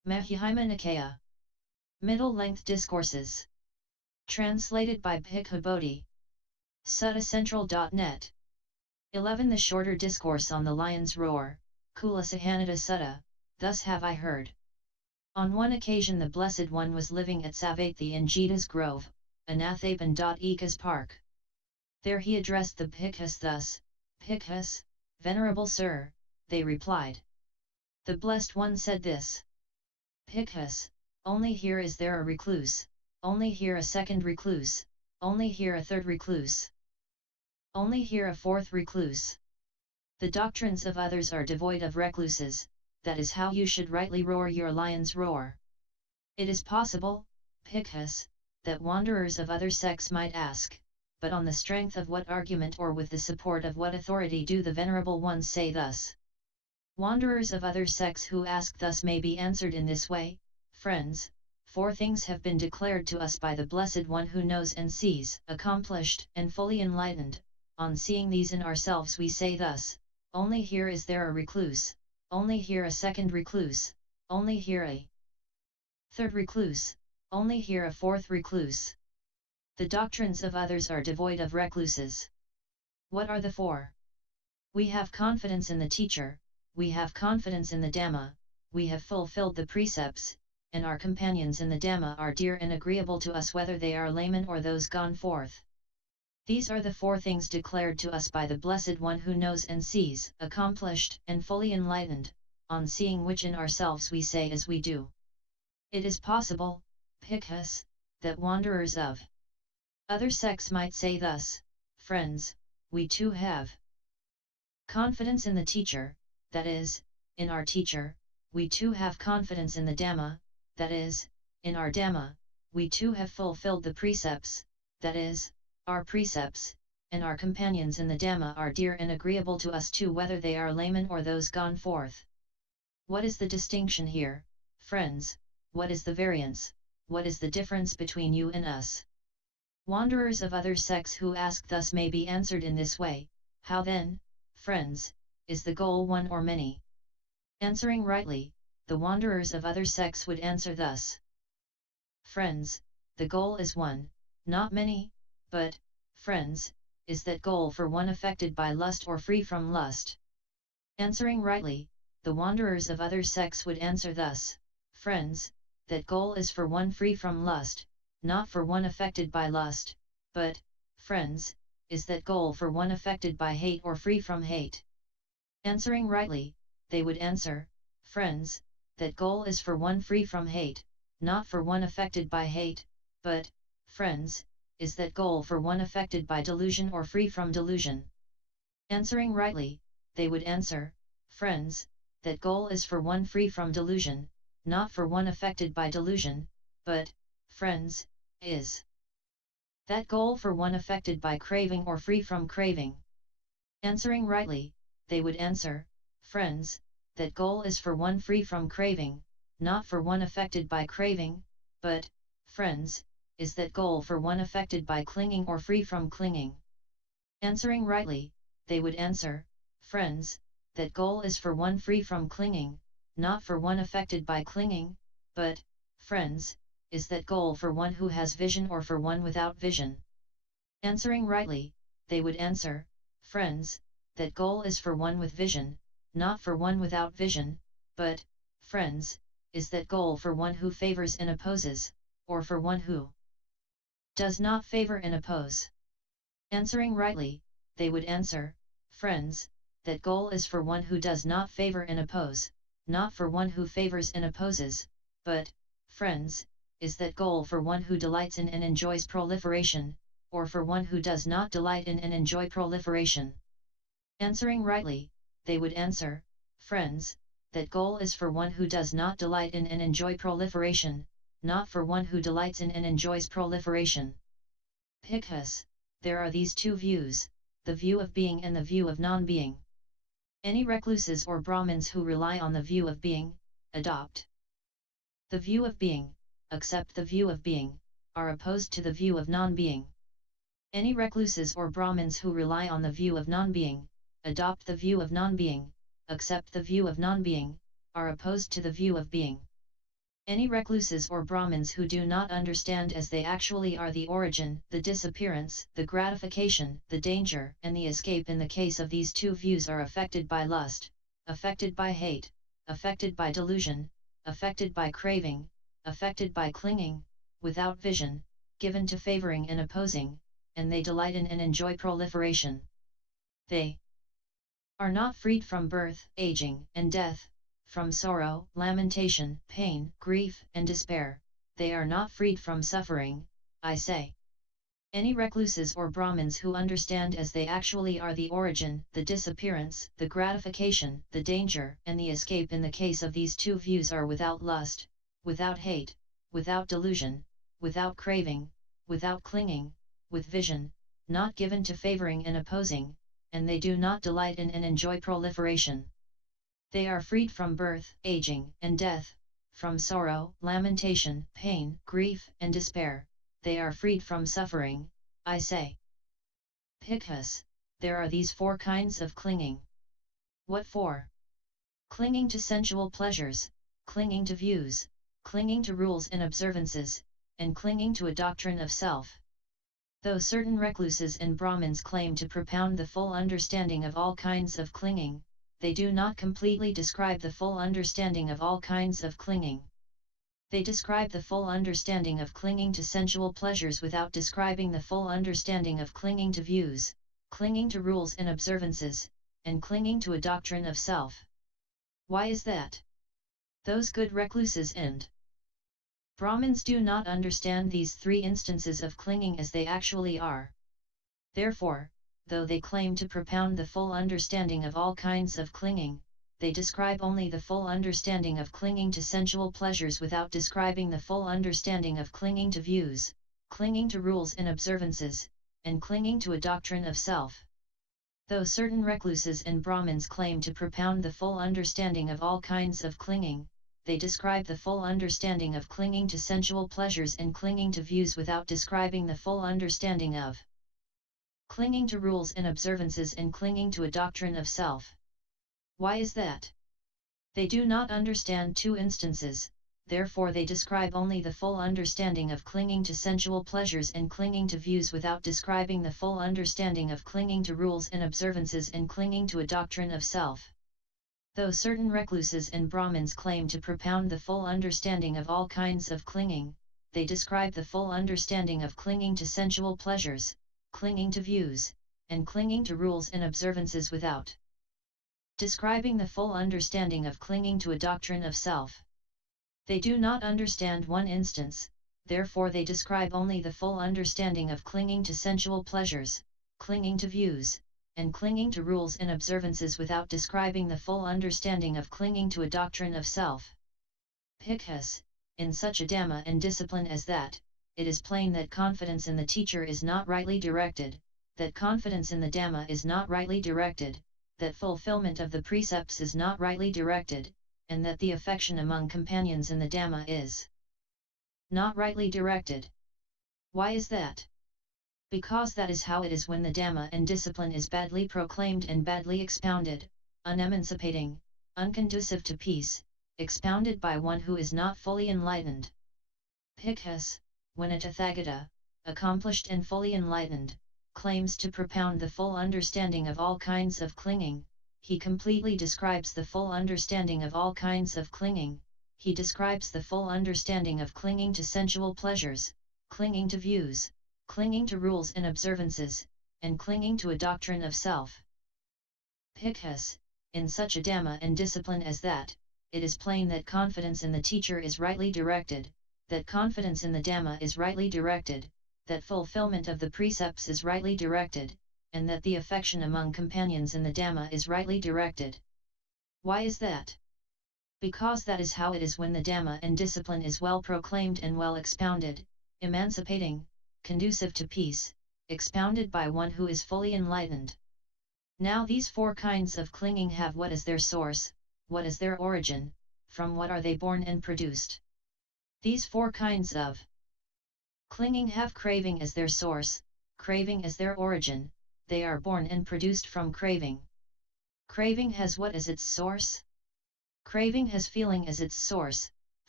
Majjhima Nikaya. Middle-length discourses. Translated by Bhikkhu Bodhi. SuttaCentral.net. 11. The shorter discourse on the lion's roar, Kulasahanata Sutta, thus have I heard. On one occasion the Blessed One was living at Savatthi in Jeta's Grove, Anathapan.Eka's Park. There he addressed the Bhikkhus thus, Bhikkhus, Venerable Sir, they replied. The Blessed One said this. Bhikkhus, only here is there a recluse, only here a second recluse, only here a third recluse, only here a fourth recluse. The doctrines of others are devoid of recluses, that is how you should rightly roar your lion's roar. It is possible, Bhikkhus, that wanderers of other sects might ask, but on the strength of what argument or with the support of what authority do the Venerable Ones say thus? Wanderers of other sects who ask thus may be answered in this way, friends, 4 things have been declared to us by the Blessed One who knows and sees, accomplished and fully enlightened. On seeing these in ourselves we say thus, only here is there a recluse, only here a second recluse, only here a third recluse, only here a fourth recluse. The doctrines of others are devoid of recluses. What are the 4? We have confidence in the teacher, we have confidence in the Dhamma, we have fulfilled the precepts, and our companions in the Dhamma are dear and agreeable to us whether they are laymen or those gone forth. These are the 4 things declared to us by the Blessed One who knows and sees, accomplished and fully enlightened, on seeing which in ourselves we say as we do. It is possible, Bhikkhus, that wanderers of other sects might say thus, friends, we too have confidence in the teacher, that is, in our teacher, we too have confidence in the Dhamma, that is, in our Dhamma, we too have fulfilled the precepts, that is, our precepts, and our companions in the Dhamma are dear and agreeable to us too whether they are laymen or those gone forth. What is the distinction here, friends, what is the variance, what is the difference between you and us? Wanderers of other sects who ask thus may be answered in this way, how then, friends, is the goal one or many? Answering rightly, the wanderers of other sects would answer thus. Friends, the goal is one, not many, but, friends, is that goal for one affected by lust or free from lust? Answering rightly, the wanderers of other sects would answer thus, friends, that goal is for one free from lust, not for one affected by lust, but, friends, is that goal for one affected by hate or free from hate? Answering rightly, they would answer, friends, that goal is for one free from hate, not for one affected by hate, but, friends, is that goal for one affected by delusion or free from delusion? Answering rightly, they would answer, friends, that goal is for one free from delusion, not for one affected by delusion, but, friends, is that goal for one affected by craving or free from craving? Answering rightly, they would answer, friends, that goal is for one free from craving, not for one affected by craving, but, friends, is that goal for one affected by clinging or free from clinging? Answering rightly, they would answer, friends, that goal is for one free from clinging, not for one affected by clinging, but, friends, is that goal for one who has vision or for one without vision? Answering rightly, they would answer, friends, that goal is for one with vision, not for one without vision, but, friends, is that goal for one who favors and opposes, or for one who does not favor and oppose? Answering rightly, they would answer, friends, that goal is for one who does not favor and oppose, not for one who favors and opposes, but, friends, is that goal for one who delights in and enjoys proliferation, or for one who does not delight in and enjoy proliferation? Answering rightly, they would answer, friends, that goal is for one who does not delight in and enjoy proliferation, not for one who delights in and enjoys proliferation. Bhikkhus, there are these 2 views, the view of being and the view of non-being. Any recluses or brahmins who rely on the view of being, adopt the view of being, accept the view of being, are opposed to the view of non-being. Any recluses or brahmins who rely on the view of non-being, adopt the view of non-being, accept the view of non-being, are opposed to the view of being. Any recluses or brahmins who do not understand as they actually are the origin, the disappearance, the gratification, the danger, and the escape in the case of these two views are affected by lust, affected by hate, affected by delusion, affected by craving, affected by clinging, without vision, given to favoring and opposing, and they delight in and enjoy proliferation. They are not freed from birth, aging, and death, from sorrow, lamentation, pain, grief, and despair. They are not freed from suffering, I say. Any recluses or brahmins who understand as they actually are the origin, the disappearance, the gratification, the danger, and the escape in the case of these two views are without lust, without hate, without delusion, without craving, without clinging, with vision, not given to favoring and opposing, and they do not delight in and enjoy proliferation. They are freed from birth, aging, and death, from sorrow, lamentation, pain, grief, and despair. They are freed from suffering, I say. Bhikkhus, there are these four kinds of clinging. What for? Clinging to sensual pleasures, clinging to views, clinging to rules and observances, and clinging to a doctrine of self. Though certain recluses and brahmins claim to propound the full understanding of all kinds of clinging, they do not completely describe the full understanding of all kinds of clinging. They describe the full understanding of clinging to sensual pleasures without describing the full understanding of clinging to views, clinging to rules and observances, and clinging to a doctrine of self. Why is that? Those good recluses and Brahmins do not understand these three instances of clinging as they actually are. Therefore, though they claim to propound the full understanding of all kinds of clinging, they describe only the full understanding of clinging to sensual pleasures without describing the full understanding of clinging to views, clinging to rules and observances, and clinging to a doctrine of self. Though certain recluses and Brahmins claim to propound the full understanding of all kinds of clinging, they describe the full understanding of clinging to sensual pleasures and clinging to views without describing the full understanding of clinging to rules and observances and clinging to a doctrine of self. Why is that? They do not understand two instances, therefore they describe only the full understanding of clinging to sensual pleasures and clinging to views without describing the full understanding of clinging to rules and observances and clinging to a doctrine of self. Though certain recluses and Brahmins claim to propound the full understanding of all kinds of clinging, they describe the full understanding of clinging to sensual pleasures, clinging to views, and clinging to rules and observances without describing the full understanding of clinging to a doctrine of self. They do not understand one instance, therefore they describe only the full understanding of clinging to sensual pleasures, clinging to views, and clinging to rules and observances without describing the full understanding of clinging to a doctrine of self. Bhikkhus, in such a dhamma and discipline as that, it is plain that confidence in the teacher is not rightly directed, that confidence in the dhamma is not rightly directed, that fulfillment of the precepts is not rightly directed, and that the affection among companions in the dhamma is not rightly directed. Why is that? Because that is how it is when the dhamma and discipline is badly proclaimed and badly expounded, unemancipating, unconducive to peace, expounded by one who is not fully enlightened. Bhikkhus, when a Tathagata, accomplished and fully enlightened, claims to propound the full understanding of all kinds of clinging, he completely describes the full understanding of all kinds of clinging, he describes the full understanding of clinging to sensual pleasures, clinging to views, clinging to rules and observances, and clinging to a doctrine of self. Bhikkhus, in such a dhamma and discipline as that, it is plain that confidence in the teacher is rightly directed, that confidence in the dhamma is rightly directed, that fulfillment of the precepts is rightly directed, and that the affection among companions in the dhamma is rightly directed. Why is that? Because that is how it is when the dhamma and discipline is well proclaimed and well expounded, emancipating, conducive to peace, expounded by one who is fully enlightened. Now these four kinds of clinging have what is their source, what is their origin, from what are they born and produced. These four kinds of clinging have craving as their source, craving as their origin, they are born and produced from craving. Craving has what as its source? Craving has feeling as its source,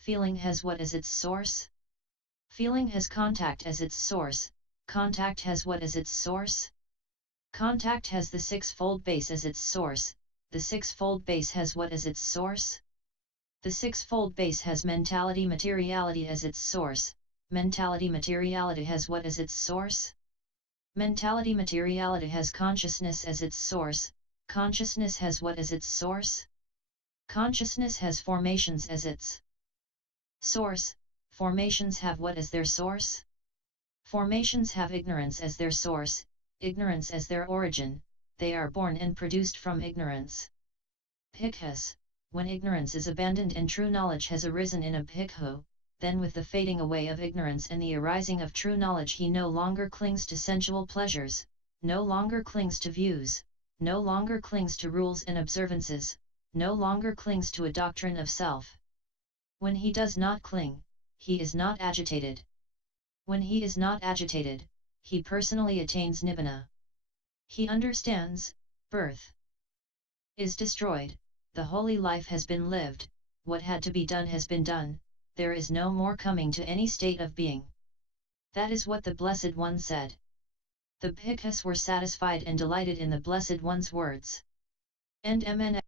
feeling has what as its source? Feeling has contact as its source, contact has what as its source? Contact has the sixfold base as its source, the sixfold base has what as its source? The sixfold base has mentality materiality as its source, mentality materiality has what as its source? Mentality materiality has consciousness as its source, consciousness has what as its source? Consciousness has formations as its source, formations have what as their source? Formations have ignorance as their source, ignorance as their origin, they are born and produced from ignorance. Bhikkhus, when ignorance is abandoned and true knowledge has arisen in a bhikkhu, then with the fading away of ignorance and the arising of true knowledge he no longer clings to sensual pleasures, no longer clings to views, no longer clings to rules and observances, no longer clings to a doctrine of self. When he does not cling, he is not agitated. When he is not agitated, he personally attains nibbana. He understands, birth is destroyed, the holy life has been lived, what had to be done has been done, there is no more coming to any state of being. That is what the Blessed One said. The Bhikkhus were satisfied and delighted in the Blessed One's words. End MN